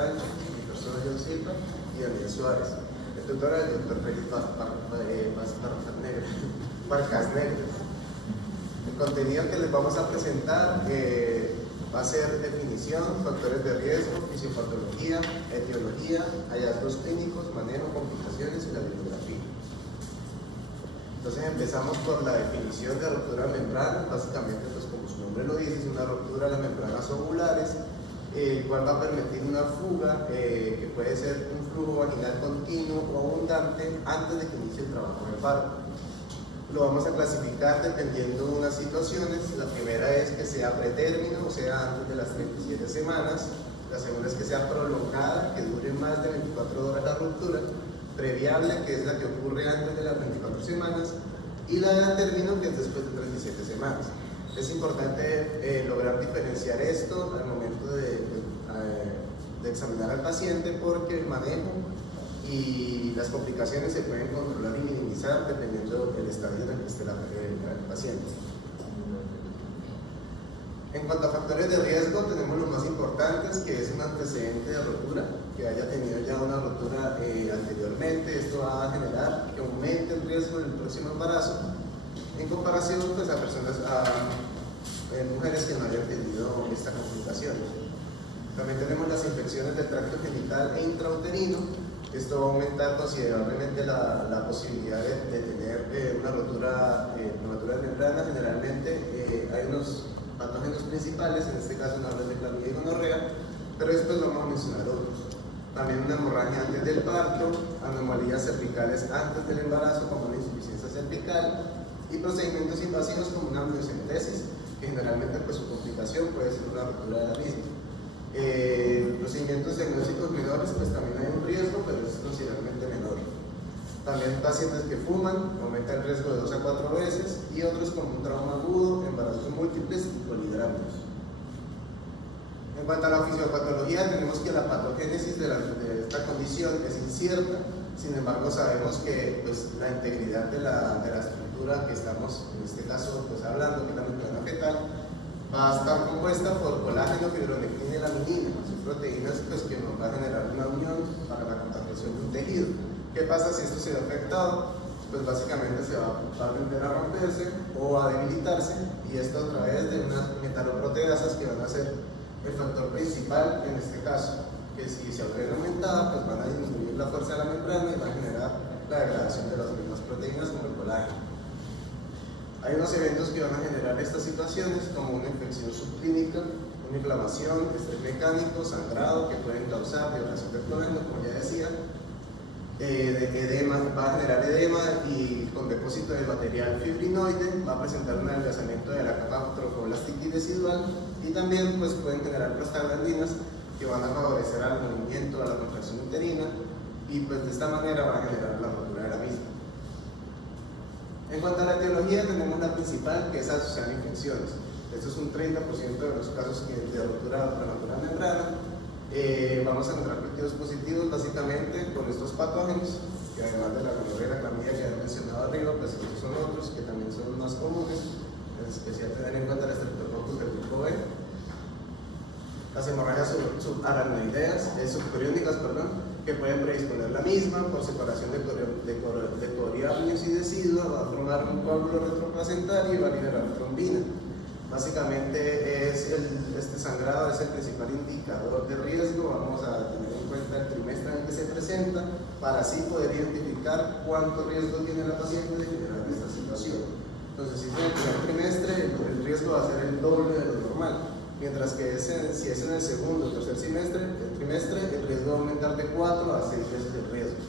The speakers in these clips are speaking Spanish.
Sánchez, mi persona John Silva y Daniel Suárez. El tutor es el doctor Félix Barcas Negro. El contenido que les vamos a presentar va a ser definición, factores de riesgo, fisiopatología, etiología, hallazgos clínicos, manejo, complicaciones y la bibliografía. Entonces empezamos por la definición de ruptura de membrana. Básicamente, pues como su nombre lo dice, es una ruptura de las membranas ovulares, el cual va a permitir una fuga que puede ser un flujo vaginal continuo o abundante antes de que inicie el trabajo del parto. Lo vamos a clasificar dependiendo de unas situaciones. La primera es que sea pretérmino, o sea, antes de las 37 semanas. La segunda es que sea prolongada, que dure más de 24 horas la ruptura. Previable, que es la que ocurre antes de las 24 semanas. Y la de término, que es después de 37 semanas. Es importante lograr diferenciar esto al momento de examinar al paciente, porque el manejo y las complicaciones se pueden controlar y minimizar dependiendo del estadio en el que esté el paciente. En cuanto a factores de riesgo, tenemos los más importantes, que es un antecedente de rotura, que haya tenido ya una rotura anteriormente. Esto va a generar que aumente el riesgo del próximo embarazo, en comparación pues, a mujeres que no hayan tenido esta complicación. También tenemos las infecciones del tracto genital e intrauterino. Esto va a aumentar considerablemente la posibilidad de tener una rotura prematura de membrana. Generalmente hay unos patógenos principales, en este caso no hablan de clamidia y gonorrea, pero después vamos a mencionar otros. También una hemorragia antes del parto, anomalías cervicales antes del embarazo como una insuficiencia cervical y procedimientos invasivos como una amniocentesis, que generalmente pues, su complicación puede ser una rotura de la misma. Procedimientos diagnósticos menores, pues también hay un riesgo, pero es considerablemente menor. También pacientes que fuman, aumenta el riesgo de 2 a 4 veces, y otros con un trauma agudo, embarazos múltiples y polidrámicos. En cuanto a la fisiopatología, tenemos que la patogénesis de esta condición es incierta. Sin embargo, sabemos que pues, la integridad de la estructura que estamos, en este caso, pues, hablando, que es la membrana fetal, va a estar compuesta por colágeno, fibronectina y laminina. Son proteínas pues, que nos va a generar una unión para la contaminación de un tejido. ¿Qué pasa si esto se ve afectado? Pues básicamente se va a tender a romperse o a debilitarse, y esto a través de unas metaloproteasas que van a ser el factor principal en este caso, que si se ven aumentada, pues van a disminuir la fuerza de la membrana y va a generar la degradación de las mismas proteínas como el colágeno. Hay unos eventos que van a generar estas situaciones, como una infección subclínica, una inflamación, estrés mecánico, sangrado, que pueden causar violación del colágeno, como ya decía, edema, va a generar edema y con depósito de material fibrinoide, va a presentar un adelgazamiento de la capa trofoblástica y residual, y también pues, pueden generar prostaglandinas que van a favorecer al movimiento, a la contracción uterina, y pues de esta manera va a generar la rotura de la misma. En cuanto a la etiología, tenemos la principal, que es asociada a infecciones. Esto es un 30% de los casos de rotura prematura de membrana. Vamos a encontrar cultivos positivos básicamente con estos patógenos, que además de la gonorrea y la clamidia que he mencionado arriba, pues estos son otros que también son más comunes, en especial tener en cuenta el Streptococcus del grupo B. Las hemorragias subaracnoideas, subcoriónicas, que pueden predisponer la misma por separación de coriáceos y decidua, va a formar un coágulo retroplacentario y va a liberar trombina. Básicamente este sangrado es el principal indicador de riesgo. Vamos a tener en cuenta el trimestre en el que se presenta para así poder identificar cuánto riesgo tiene la paciente de generar esta situación. Entonces, si es en el primer trimestre, el riesgo va a ser el doble de lo normal, mientras que si es en el segundo o tercer trimestre, el riesgo va a aumentar de 4 a 6 veces el riesgo.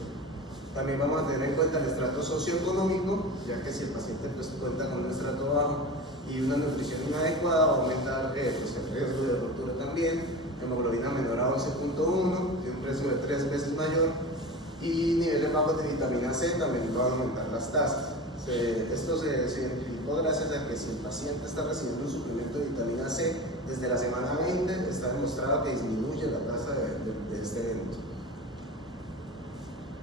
También vamos a tener en cuenta el estrato socioeconómico, ya que si el paciente pues, cuenta con un estrato bajo y una nutrición inadecuada, va a aumentar el riesgo de rotura también. Hemoglobina menor a 11.1, tiene un riesgo de 3 veces mayor, y niveles bajos de vitamina C también van a aumentar las tasas. Esto se identificó gracias a que si el paciente está recibiendo un suplemento de vitamina C desde la semana 20, está demostrado que disminuye la tasa de este evento.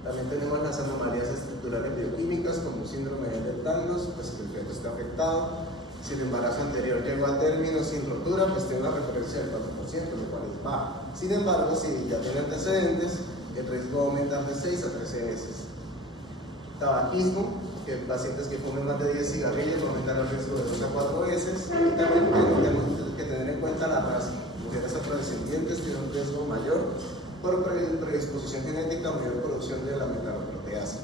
También tenemos las anomalías estructurales bioquímicas como síndrome de Ehlers-Danlos, pues que el feto está afectado. Si el embarazo anterior llegó a término sin rotura, pues tiene una referencia del 4%, lo cual es baja. Sin embargo, si ya tiene antecedentes, el riesgo va a aumentar de 6 a 13 veces. Tabaquismo, que pacientes que fumen más de 10 cigarrillos aumentan el riesgo de 2 a 4 veces. Y también tenemos que tener en cuenta la raza. Mujeres afrodescendientes tienen un riesgo mayor por predisposición genética, mayor producción de la metaloproteasa.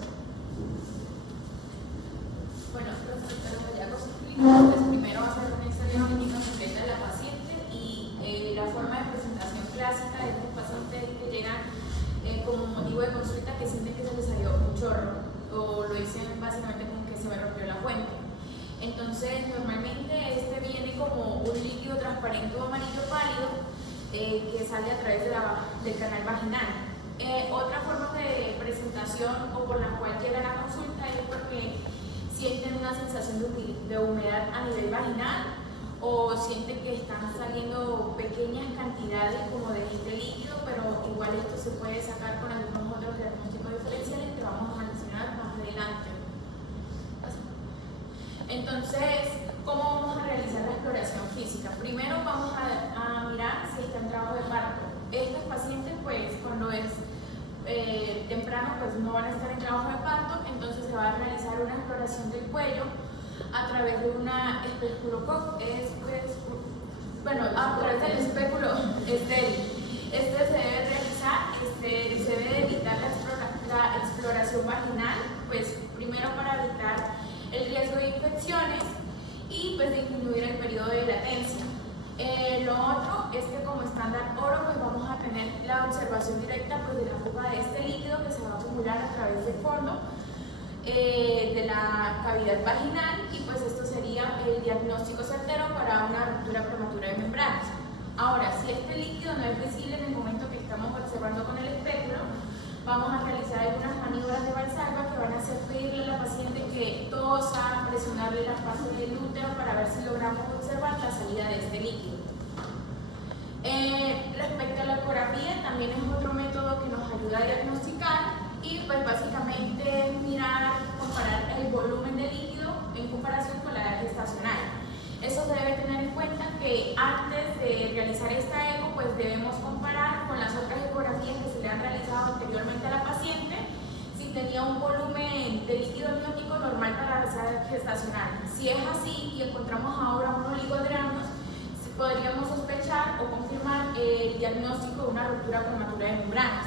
Bueno, respecto a los hallazgos clínicos, pues primero va a ser una historia clínica completa de la paciente y la forma de presentación clásica de estos pacientes que llegan como motivo de consulta que sienten que se les salió un chorro o lo dicen básicamente como que se me rompió la fuente. Entonces, normalmente este viene como un líquido transparente o amarillo pálido que sale a través del canal vaginal. Otra forma de presentación o por la cual llegan a la consulta es porque sienten una sensación de humedad a nivel vaginal o sienten que están saliendo pequeñas cantidades como de este líquido, pero igual esto se puede sacar con algunos otros diagnósticos diferenciales que vamos a mencionar más adelante. Entonces, ¿cómo vamos a realizar la exploración física? Primero vamos a mirar si está en trabajo de parto. Estos pacientes, pues, cuando es temprano, pues no van a estar en trabajo de parto, entonces se va a realizar una exploración del cuello a través de una a través del espéculo estéril. Este se debe realizar, se debe evitar la exploración vaginal, pues primero para evitar el riesgo de infecciones y pues disminuir el periodo de latencia. Lo otro es que como estándar oro pues vamos a tener la observación directa pues, de la fuga de este líquido que se va a acumular a través del fondo de la cavidad vaginal y pues esto sería el diagnóstico certero para una ruptura prematura de membranas. Ahora, si este líquido no es visible en el momento que estamos observando con el espéculo, vamos a realizar algunas maniobras de Valsalva que van a hacer pedirle a la paciente que tosa, presionarle la fase del útero para ver si logramos observar la salida de este líquido. Respecto a la ecografía, también es otro método que nos ayuda a diagnosticar y pues básicamente comparar el volumen de líquido en comparación con la edad gestacional. Eso se debe tener en cuenta que antes de realizar esta eco, pues debemos comparar con las otras ecografías que se le han realizado anteriormente a la paciente si tenía un volumen de líquido amniótico normal para la edad gestacional. Si es así y encontramos ahora unos oligodramios, podríamos sospechar o confirmar el diagnóstico de una ruptura prematura de membranas.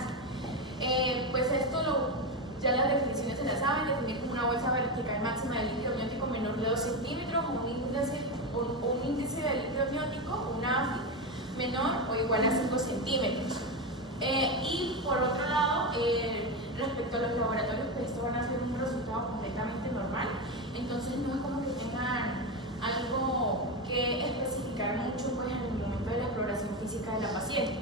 Pues esto ya las definiciones se las saben, definir como una bolsa vertical máxima de líquido amniótico menor de 2 centímetros o un índice de líquido amniótico, una AFI, menor o igual a 5 centímetros. Y por otro lado, respecto a los laboratorios, pues esto van a ser un resultado completamente normal, entonces no es como que tengan algo que especificar mucho pues, en el momento de la exploración física de la paciente.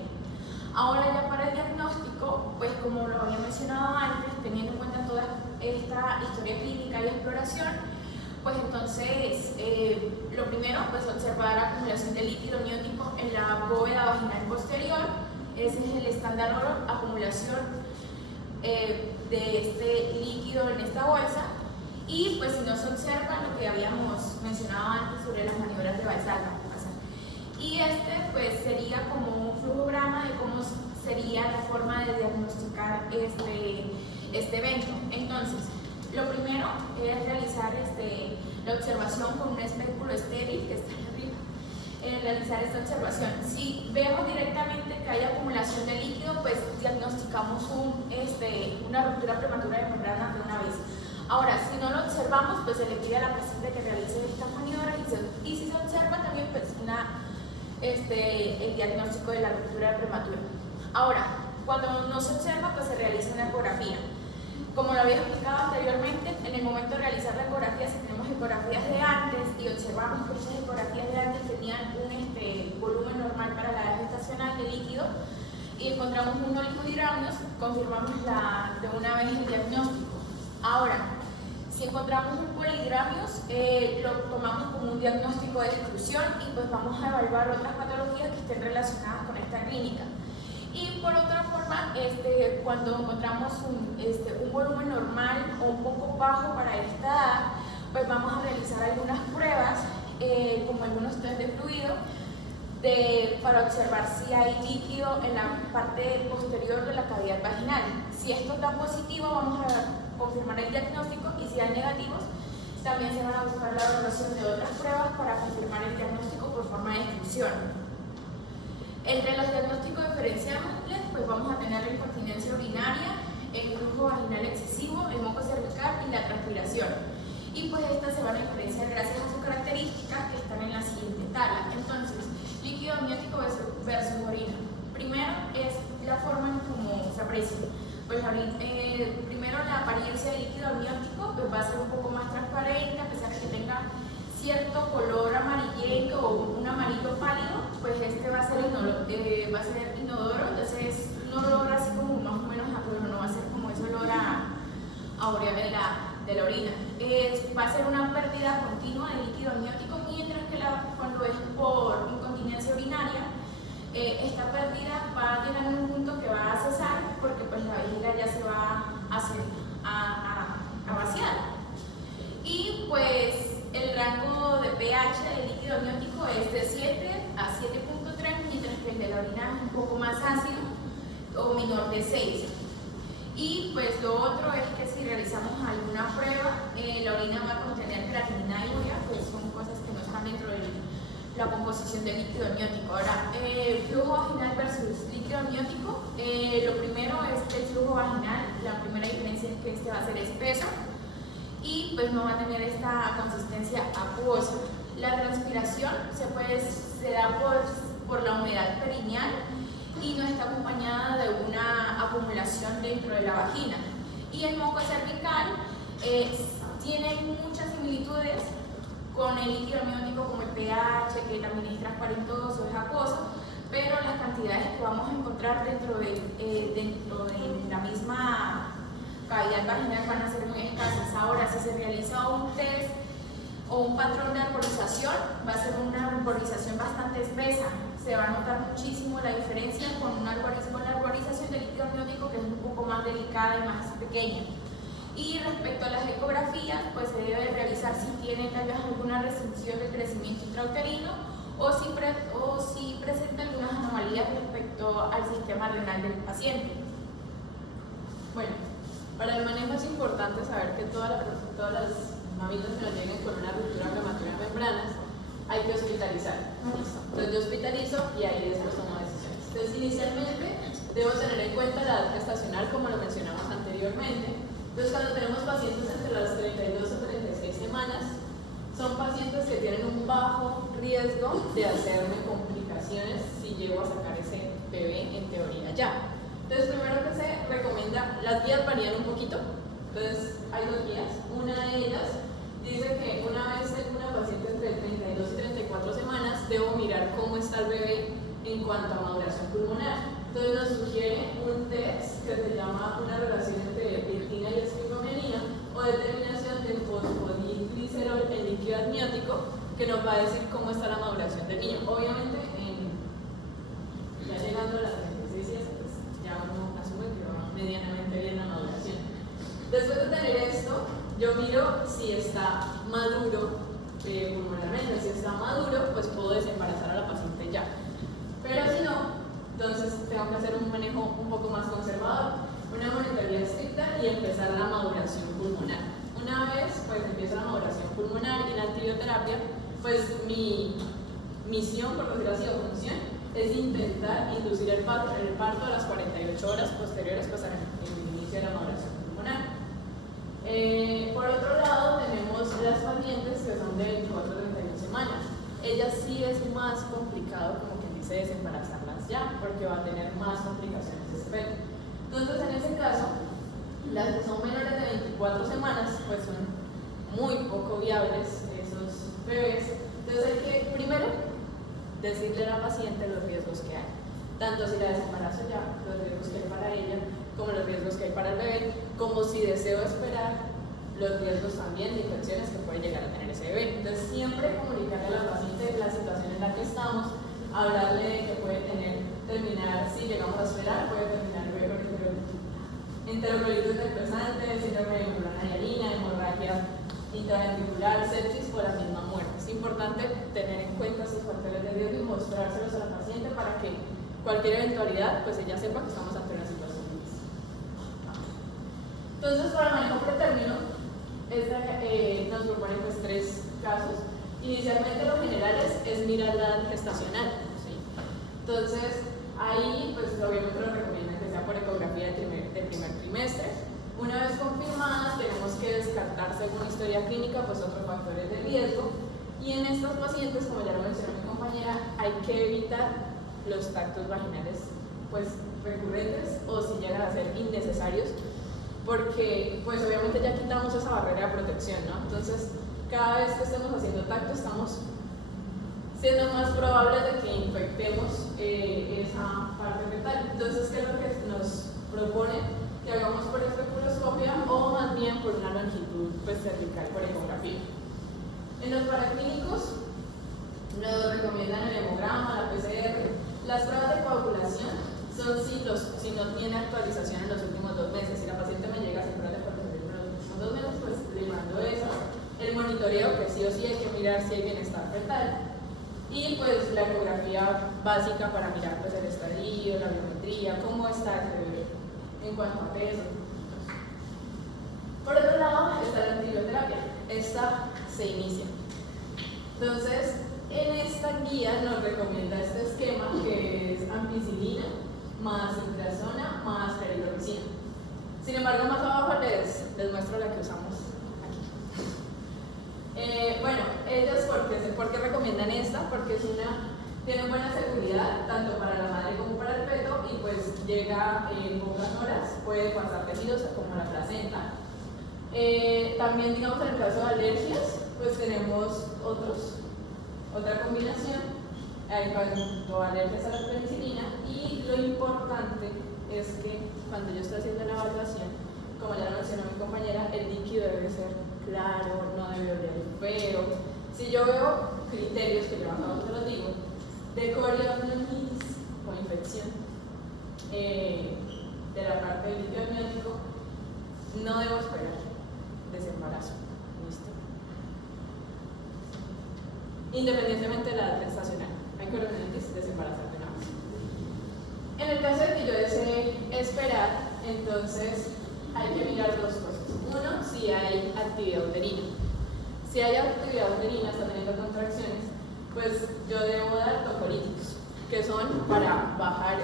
Ahora ya para el diagnóstico, pues como lo había mencionado antes, teniendo en cuenta toda esta historia clínica y exploración, pues entonces lo primero, pues observar la acumulación de líquido amniótico en la bóveda vaginal posterior. Ese es el estándar oro, acumulación de este líquido en esta bolsa. Y pues si no se observa lo que habíamos mencionado antes sobre las maniobras de Valsalva. Y pues sería como un flujograma de cómo sería la forma de diagnosticar este evento. Entonces, lo primero es realizar la observación con un espéculo estéril que está arriba. Realizar esta observación. Si vemos directamente que hay acumulación de líquido, pues diagnosticamos una ruptura prematura de membrana de una vez. Ahora, si no lo observamos, pues se le pide a la paciente que realice estas maniobras y si se observa también pues el diagnóstico de la ruptura prematura. Ahora, cuando no se observa, pues se realiza una ecografía. Como lo había explicado anteriormente, en el momento de realizar la ecografía, si tenemos ecografías de antes y observamos que esas ecografías de antes tenían un volumen normal para la edad gestacional de líquido y encontramos un oligodramios, confirmamos de una vez el diagnóstico. Ahora, si encontramos un polidramios, lo tomamos como un diagnóstico de exclusión y pues vamos a evaluar otras patologías que estén relacionadas con esta clínica. Y por otra forma, cuando encontramos un volumen normal o un poco bajo para esta edad, pues vamos a realizar algunas pruebas, como algunos test de fluido, para observar si hay líquido en la parte posterior de la cavidad vaginal. Si esto está positivo, vamos a confirmar el diagnóstico, y si hay negativos, también se van a buscar la evaluación de otras pruebas para confirmar el diagnóstico por forma de exclusión. Entre los diagnósticos diferenciables, pues vamos a tener la incontinencia urinaria, el flujo vaginal excesivo, el moco cervical y la transpiración. Y pues estas se van a diferenciar gracias a sus características que están en la siguiente tabla. Entonces, líquido amniótico versus orina. Primero es la forma en cómo se aprecia. Pues primero la apariencia del líquido amniótico pues va a ser un poco más transparente, a pesar de que tenga cierto color amarillento o un amarillo pálido, pues este va a ser inodoro, entonces un olor así como más o menos a cloro, no va a ser como ese olor a urea de la orina. Va a ser una pérdida continua de líquido amniótico, mientras que cuando es por incontinencia urinaria, esta pérdida va a llegar a un punto que va a cesar, porque pues la vejiga ya se va a vaciar. Y pues el rango de pH del líquido amniótico es de 7 a 7.3, mientras que el de la orina es un poco más ácido o menor de 6. Y pues lo otro es que si realizamos alguna prueba, la orina va a contener creatinina y urea, pues son cosas que no están dentro de la composición del líquido amniótico. Ahora, flujo vaginal versus líquido amniótico. Lo primero es el flujo vaginal. La primera diferencia es que este va a ser espeso y pues no va a tener esta consistencia acuosa. La transpiración se da por la humedad perineal y no está acompañada de una acumulación dentro de la vagina. Y el moco cervical tiene muchas similitudes con el líquido amniótico, como el pH, que también es transparentoso, es acuoso, pero las cantidades que vamos a encontrar dentro de la misma cavidad vaginal van a ser muy escasas. Ahora, si se realiza un test o un patrón de arborización, va a ser una arborización bastante espesa. Se va a notar muchísimo la diferencia con la arborización del líquido amniótico, que es un poco más delicada y más pequeña. Y respecto a las ecografías, pues se debe realizar si tiene tal vez alguna restricción del crecimiento intrauterino o si presenta algunas anomalías respecto al sistema renal del paciente. Bueno, para el manejo es importante saber que todas las mamitas que nos lleguen con una ruptura inflamatoria de membranas hay que hospitalizar. ¿Listo? Entonces yo hospitalizo y ahí después tomo decisiones. Entonces inicialmente debo tener en cuenta la edad gestacional, como lo mencionamos anteriormente. Entonces cuando tenemos pacientes entre las 32 o 36 semanas, son pacientes que tienen un bajo riesgo de hacerme complicaciones si llego a sacar ese bebé en teoría ya. Entonces primero que se recomienda, las guías varían un poquito, entonces hay dos guías. Una de ellas dice que una vez tengo una paciente entre 32 y 34 semanas, debo mirar cómo está el bebé en cuanto a maduración pulmonar. Entonces nos sugiere un test que se llama una relación entre virtina y esquizomenía o determinación del fosfodilglicerol en líquido amniótico, que nos va a decir cómo está la maduración del niño. Obviamente, ya llegando a las 36, pues ya uno asume que va medianamente bien la maduración. Después de tener esto, yo miro si está maduro pulmonarmente. Si está maduro, pues puedo desembarazar a la paciente ya. Pero si no, entonces tengo que hacer un manejo un poco más conservador, una monitoría estricta y empezar la maduración pulmonar. Una vez pues empiezo la maduración pulmonar y la antibioterapia, pues mi misión, por decirlo así, o función, es intentar inducir el parto a las 48 horas posteriores pues, al inicio de la maduración pulmonar. Por otro lado, tenemos las pacientes que son de 24 a 31 semanas. Ellas sí es más complicado, como que dice, desembarazarlas ya, porque va a tener más complicaciones de ese feto. Entonces, en ese caso, las que son menores de 24 semanas, pues son muy poco viables esos bebés. Entonces, hay que primero decirle a la paciente los riesgos que hay, tanto si la desembarazo ya, los riesgos que hay para ella, como los riesgos que hay para el bebé, como si deseo esperar, los riesgos también de infecciones que puede llegar a tener ese bebé. Entonces, siempre comunicarle a la paciente la situación en la que estamos, hablarle de que puede terminar, si llegamos a esperar, puede terminar el bebé con enterocolitis desplazante, síndrome de membrana hialina, hemorragia intraventricular, sepsis o la misma muerte. importante tener en cuenta estos factores de riesgo y mostrárselos a la paciente para que cualquier eventualidad, pues ella sepa que estamos ante una situación de riesgo. Entonces, para el manejo pretérmino, nos proponen pues 3 casos. Inicialmente lo general es mirar la edad gestacional, ¿sí? Entonces, ahí pues obviamente nos recomiendan que sea por ecografía del primer trimestre. Una vez confirmada, tenemos que descartar según historia clínica pues otros factores de riesgo, y en estos pacientes, como ya lo mencionó mi compañera, hay que evitar los tactos vaginales pues recurrentes o si llegan a ser innecesarios, porque pues obviamente ya quitamos esa barrera de protección, ¿no? Entonces, cada vez que estemos haciendo tacto estamos siendo más probables de que infectemos esa parte fetal. Entonces, ¿qué es lo que nos propone? Que hagamos por especuloscopia o más bien por una longitud pues, cervical por ecografía. En los paraclínicos nos recomiendan el hemograma, la PCR. Las pruebas de coagulación son si no tiene actualización en los últimos 2 meses. Si la paciente me llega sin pruebas de coagulación en los últimos 2 meses, pues le mando esas. El monitoreo, que sí o sí hay que mirar si hay bienestar fetal. Y pues la ecografía básica para mirar pues, el estadio, la biometría, cómo está ese bebé en cuanto a peso. Por otro lado está la antibioterapia. Esta se inicia. Entonces, en esta guía nos recomienda este esquema que es ampicilina más intrazona más clarithromicina. Sin embargo, más abajo les muestro la que usamos aquí. Bueno, ellos, ¿por qué recomiendan esta? Porque tiene buena seguridad tanto para la madre como para el feto y pues llega en pocas horas, puede pasar tejidos como la placenta. También, digamos, en el caso de alergias, pues tenemos otra combinación en cuanto a alergias a la penicilina, y lo importante es que cuando yo estoy haciendo la evaluación, como ya lo mencionó mi compañera, el líquido debe ser claro, no debe oler feo. Si yo veo criterios, que yo más abajo te los digo, de corionitis o infección de la parte del líquido amniótico, no debo esperar desembarazo. ¿Listo? Independientemente de la edad gestacional, hay corionitis, desembarazar de una vez. En el caso de que yo desee esperar, entonces hay que mirar 2 cosas. Uno, si hay actividad uterina. Si hay actividad uterina, está teniendo contracciones, pues yo debo dar tocolíticos, que son para parar,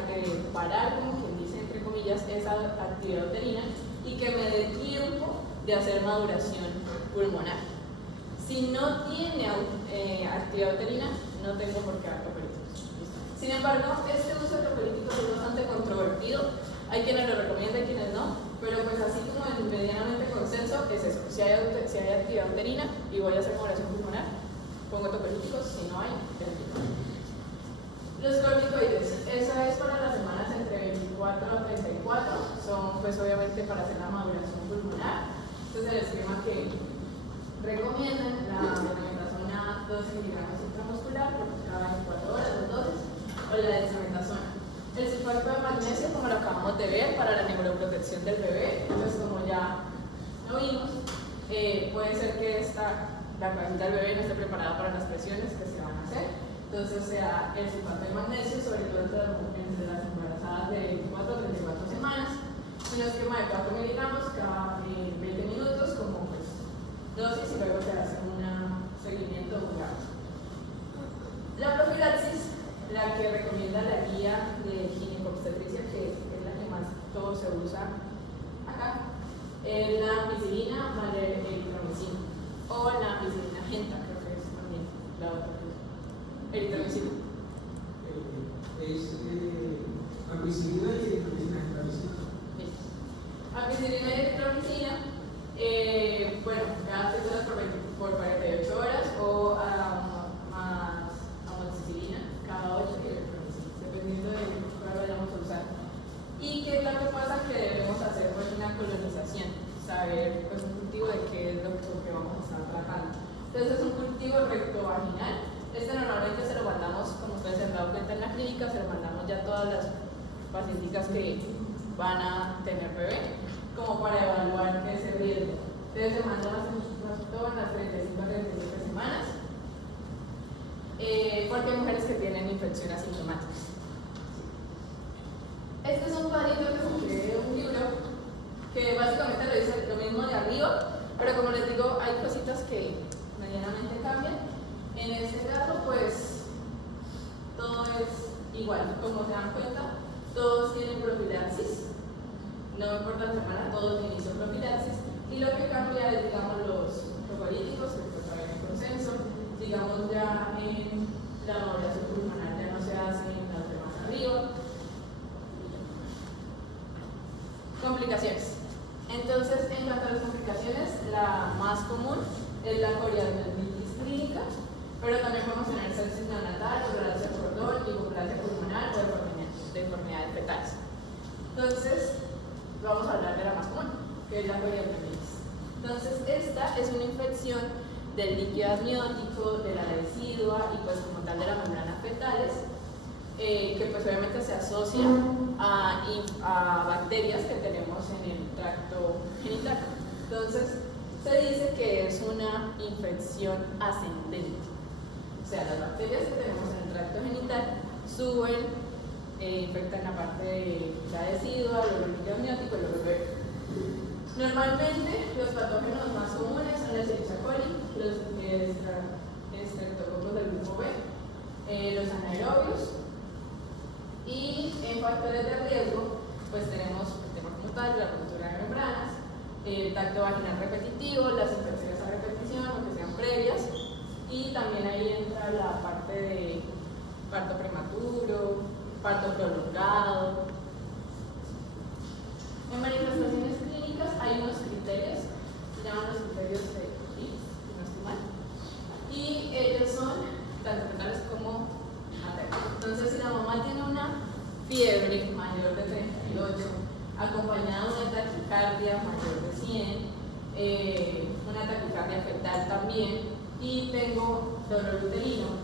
como quien dice, entre comillas, esa actividad uterina y que me dé tiempo de hacer maduración pulmonar. Si no tiene actividad uterina, no tengo por qué dar tocolíticos. Sin embargo, este uso de tocolíticos es bastante controvertido. Hay quienes lo recomiendan, hay quienes no, pero pues así como en medianamente consenso es eso. Si hay actividad uterina y voy a hacer maduración pulmonar, pongo tocolíticos. Si no hay, los corticoides, eso es para las semanas entre 24 a 34, son pues obviamente para hacer la maduración pulmonar. Este es el esquema que recomiendan: la dexametasona 12 miligramos intramuscular por cada 24 horas, las dosis, o la dexametasona. El sulfato de magnesio, como lo acabamos de ver, para la neuroprotección del bebé. Entonces, como ya lo vimos, puede ser que la cabecita del bebé no esté preparada para las presiones que se van a hacer. Entonces, sea el sulfato de magnesio, sobre todo entre las embarazadas de 24 a 34 semanas, un esquema de 4 miligramos cada 20 minutos, como pues dosis, y luego se hace un seguimiento vulgar. La profilaxis, la que recomienda la guía de ginecobstetricia, que es la que más todo se usa acá, es la ampicilina más la eritromicina, o la ampicilina genta, creo que es también la otra. Eritromicina. Es ampicilina y eritromicina. Ampicilina y eritromicina, bueno, cada 6 horas por 48 horas, o amoxicilina cada 8 y eritromicina, dependiendo de cuál vayamos a usar. ¿Y qué es lo que pasa? Que debemos hacer pues una colonización, saber pues un cultivo de qué es lo que vamos a estar tratando. Entonces es un cultivo rectovaginal. Este normalmente se lo mandamos, como ustedes se han dado cuenta en la clínica, se lo mandamos ya a todas las pacienticas que van a tener bebé, como para evaluar ese riesgo. Entonces se manda más todo en las 35 a 37 semanas. porque hay mujeres que tienen infección asintomática. Este es un cuadrito que saqué de un libro que básicamente lo dice lo mismo de arriba, pero como les digo, hay cositas que medianamente cambian. En este caso, pues, todo es igual. Como se dan cuenta, todos tienen profilaxis. No importa la semana, todos inician profilaxis. Y lo que cambia es, digamos, los trofolíticos, que pues también hay consenso. Digamos, ya en la maduración pulmonar ya no se hacen las demás arriba. Complicaciones. Entonces, en cuanto a las complicaciones, la más común es la coriandritis clínica, pero también podemos tener sepsis neonatal, hidrolasia de cordón, hipoplasia pulmonar o deformidades fetales. Entonces, vamos a hablar de la más común, que es la coriandritis. Entonces, esta es una infección del líquido amniótico, de la decidua y pues como tal de las membranas fetales, que pues obviamente se asocia a bacterias que tenemos en el tracto genital. Entonces, se dice que es una infección ascendente. O sea, las bacterias que tenemos en el tracto genital suben, infectan la parte de la decidua, el líquido amniótico y el bebé. Normalmente, los patógenos más comunes son la Escherichia coli, los estreptococos del grupo B, los anaerobios. Y en factores de riesgo, pues tenemos el tema como tal, la ruptura de membranas, el tacto vaginal repetitivo, las infecciones a repetición, aunque sean previas, y también ahí entra la parte de parto prematuro, parto prolongado. En manifestaciones clínicas hay unos criterios, se llaman los criterios de IPS, si no estoy mal, y ellos son tanto fetales como maternos. Entonces, si la mamá tiene una fiebre mayor de 38, acompañada de una taquicardia mayor de 100, una taquicardia fetal también, y tengo dolor uterino,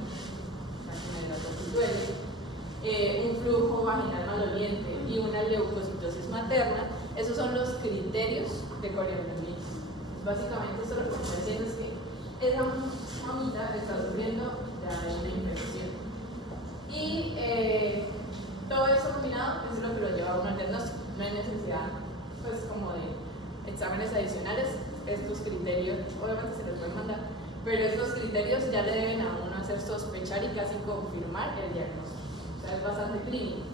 un flujo vaginal maloliente y una leucocitosis materna, esos son los criterios de coriandritis. Básicamente, esto lo que está diciendo es que esa mamita está sufriendo ya de una infección. Y todo esto combinado es lo que lo lleva a uno al diagnóstico. No hay necesidad, pues, como de exámenes adicionales. Estos criterios, obviamente se los pueden mandar, pero estos criterios ya le deben a uno hacer sospechar y casi confirmar el diagnóstico. O sea, es bastante clínico.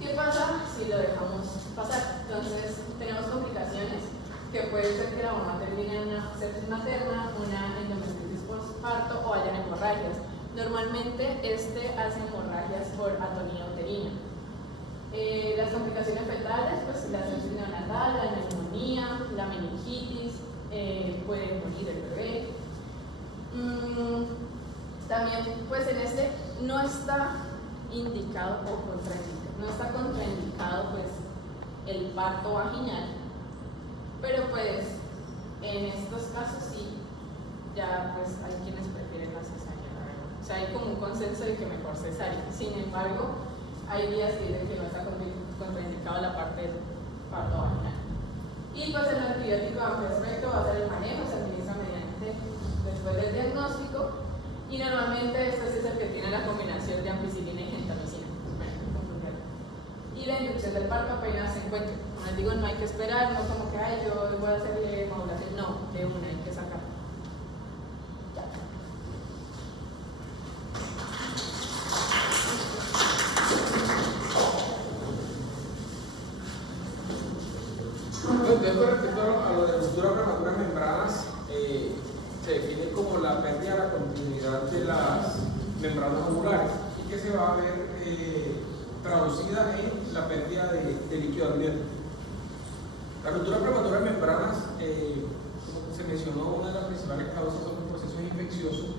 ¿Qué pasa si lo dejamos pasar? Entonces, tenemos complicaciones que puede ser que la mamá termine en una sepsis materna, una endometriosis postparto o hayan hemorragias. Normalmente hace hemorragias por atonía uterina. Las complicaciones fetales, pues la sepsis neonatal, la neumonía, la meningitis, puede morir el bebé. También, pues en no está indicado o contraindicado, no está contraindicado pues el parto vaginal, pero pues en estos casos sí, ya pues hay quienes prefieren la cesárea, la verdad. O sea, hay como un consenso de que mejor cesárea. Sin embargo, hay días que dicen que no está contraindicado la parte del parto vaginal. Y pues el antibiótico a amplio espectro va a ser el manejo, se administra mediante después del diagnóstico, y normalmente este es el que tiene la combinación de ampicilina y gentamicina. Y la inducción del parto apenas se encuentra. Como les digo, no hay que esperar, no como que ay, yo voy a hacerle modulación, no, de una hay que sacar. Entonces, con respecto a lo de ruptura prematura de membranas, se define como la pérdida de la continuidad de las membranas ovulares y que se va a ver traducida en la pérdida de líquido amniótico. La ruptura prematura de membranas, como se mencionó, una de las principales causas son los procesos infecciosos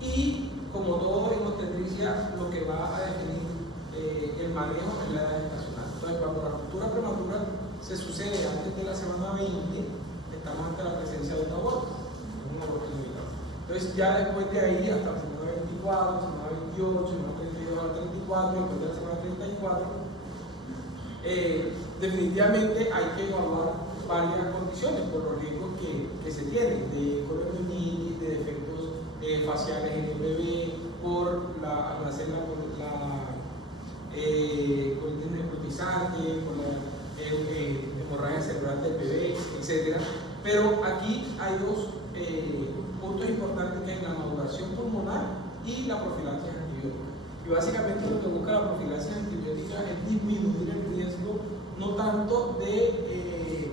y, como todo en obstetricia, lo que va a definir el manejo es la edad gestacional. Entonces, cuando la ruptura prematura se sucede antes de la semana 20, estamos ante la presencia de un aborto inevitable. Entonces, ya después de ahí, hasta la semana 24, semana 28, semana 32 a la 34, después de la semana 34, definitivamente hay que evaluar varias condiciones por los riesgos que se tienen de colitis, de defectos faciales en el bebé, por al hacer la colitis necrotizante, por la hemorragia cerebral del bebé, etc. Pero aquí hay dos puntos importantes, que es la maduración pulmonar y la profilaxis antibiótica. Y básicamente lo que busca la profilaxis antibiótica es disminuir el riesgo, no tanto de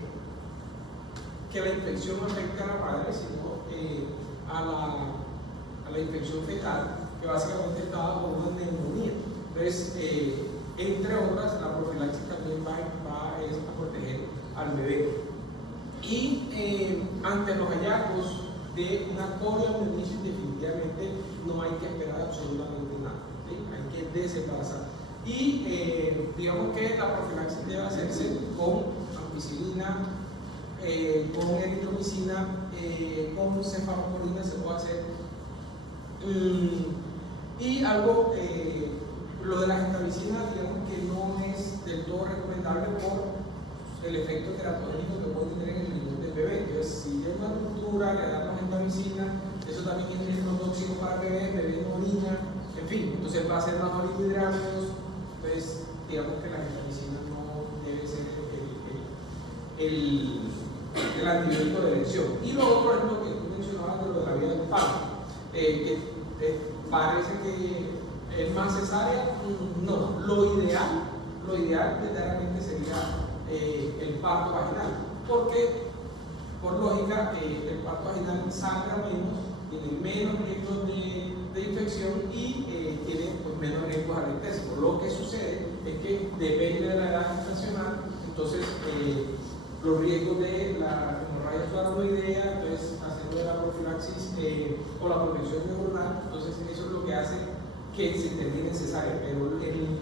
que la infección afecte a la madre, sino a la infección fetal, que básicamente está bajo una neumonía. Entonces, entre otras, la profilaxis también va a proteger al bebé. Y ante los hallazgos de una coriomielitis, definitivamente no hay que esperar absolutamente nada, ¿sí? Hay que desembarazar. Y digamos que la profilaxis debe hacerse con ampicilina, con eritromicina, con cefalosporina se puede hacer. Y algo, lo de la gentamicina, digamos que no es del todo recomendable por el efecto teratogénico que puede tener en el riñón del bebé. Entonces, si tiene una ruptura, le damos gentamicina, eso también es riesgo tóxico para el bebé no orina, en fin, entonces va a ser más orinohidrámeos. Entonces, digamos que la gentamicina no debe ser el antibiótico de elección. Y lo otro es lo que tú mencionabas de lo de la vía del parto, que parece que es más cesárea. No, lo ideal verdaderamente sería el parto vaginal, porque por lógica el parto vaginal sangra menos, tiene menos riesgos de infección y tiene pues, menos riesgos alérgicos. Lo que sucede es que depende de la edad gestacional, entonces los riesgos de la hemorragia subarachnoidea, entonces haciendo la profilaxis o la protección neuronal, entonces eso es lo que hace que se termine cesárea, pero en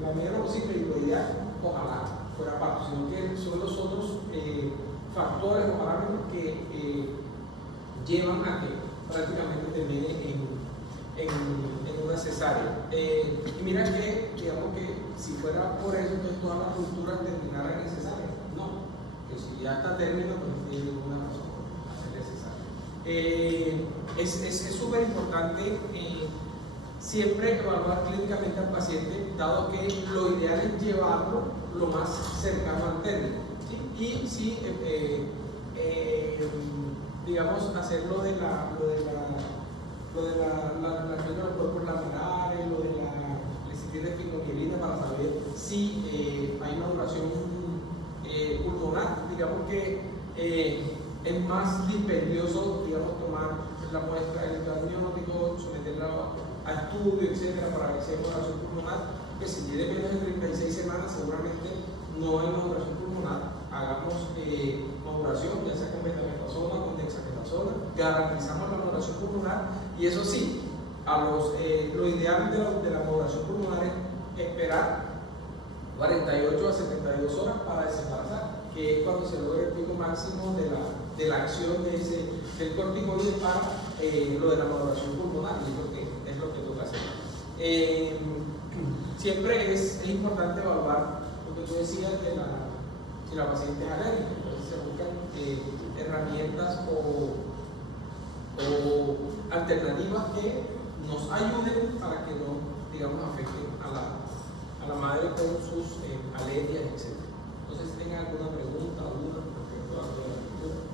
la medida de lo posible y lo ideal, ojalá fuera parto, sino que son los otros factores o parámetros que llevan a que prácticamente termine en una cesárea. Y mira que, digamos que si fuera por eso, entonces todas las rupturas terminaran en cesárea. No, que si ya está término, pues no tiene ninguna razón por hacerle cesárea. Es súper importante siempre evaluar clínicamente al paciente, dado que lo ideal es llevarlo lo más cercano al término, ¿sí? Y si digamos hacerlo de la relación de los cuerpos laterales, lo de la lecitina de fibromielina, para saber si hay maduración pulmonar. Digamos que es más dispendioso, digamos, tomar la muestra del amniótico, someterla a estudio, etcétera, para ver si hay maduración pulmonar, que si tiene menos de 36 semanas seguramente no hay maduración pulmonar. Hagamos maduración, ya sea con betametasona, con dexametasona, garantizamos la maduración pulmonar. Y eso sí, lo ideal de la maduración pulmonar es esperar 48 a 72 horas para desembarazar, que es cuando se logra el pico máximo de la acción del corticoide para lo de la maduración pulmonar, y es lo que toca hacer. Siempre es importante evaluar lo que tú decías de si la paciente es alérgica. Entonces se buscan herramientas o alternativas que nos ayuden para que no, digamos, afecten a la madre con sus alergias, etc. Entonces, si tengan alguna pregunta o duda respecto a la lectura.